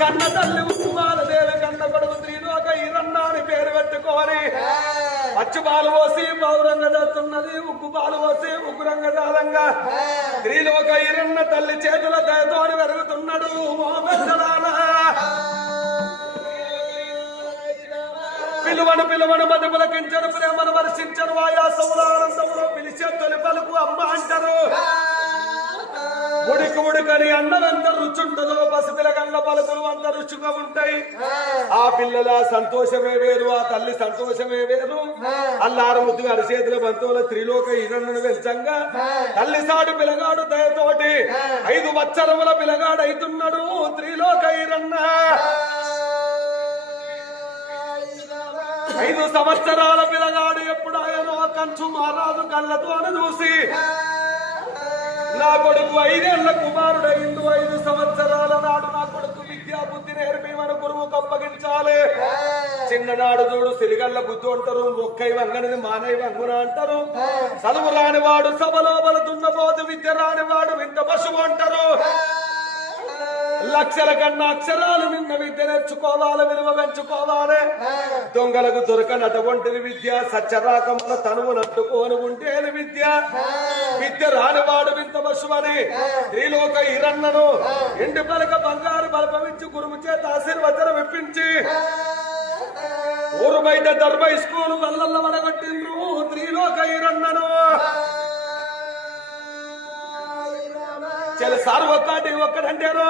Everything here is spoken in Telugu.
కన్న తల్లి ఉక్కుమాల దేవి కన్న కొడుకు త్రిలోక ఈరన్నాని పేరు పెట్టుకోని పచ్చి పాలు పోసి పౌరంగా చేస్తున్నది ఉక్కు పాలు పోసి ఉగ్రంగా జాలంగా త్రిలోక ఈరన్న తల్లి చేతుల దయతోని పెరుగుతున్నాడు పిలువను పిలువను బతుకులకించరు ప్రేమను వర్షించరు ఆయాసములు ఆనందములు పిలిచే తొలి పలుకు అమ్మ అంటారు ఉడికి ఉడికని అన్నం ఎంత రుచుంటుందో పసిపిల్లగండ్ల పలుకులు అంత రుచిగా ఉంటాయి. ఆ పిల్లల సంతోషమే వేరు, ఆ తల్లి సంతోషమే వేరు. అల్లారు ముద్దుగా అరిచేతుల బంతువుల త్రిలోక ఈరన్నను వెల్చంగా తల్లి సాడు పిల్లగాడు దయతోటి 5 వచ్చరముల పిల్లగాడు అయితున్నాడు త్రిలోక ఈరన్న. 5 సంవత్సరాల పిల్లగాడు ఎప్పుడు ఆయనో కంచు మహారాజు కళ్ళతో చూసి నా కొడుకు 5 ఏళ్ల కుమారుడైండు 5 సంవత్సరాల నాడు నా కొడుకు విద్యా బుద్ధి నేర్పి మన గురువుకు అప్పగించాలి. చిన్ననాడు చూడు సిరిగల్ల బుద్ధి అంటారు, మొక్కై వంగనిది మానై వంగున అంటారు. చదువు రాని వాడు సభలో బలుతున్నబోదు, విద్య రాని వాడు వింత పశువు అంటారు. లక్షల కన్నా అక్షరాలు నిన్న విద్య నేర్చుకోవాలి, విలువ పెంచుకోవాలి. దొంగలకు దొరకనటువంటిది విద్య, సత్యరాకముల తనువు నట్టుకోని ఉంటేది విద్య. విద్య రానివాడు వింత పశువని త్రిలోక ఈరన్నను ఎండి పలక బంగారు బలపమించి గురువు చేత ఆశీర్వచనం ఇప్పించి ఊరు బయట దర్బై స్కూలు వల్ల వడగొట్టిండ్రు త్రిలోక ఈరన్నను. సార్ ఒక్కటి ఒక్కడంటారు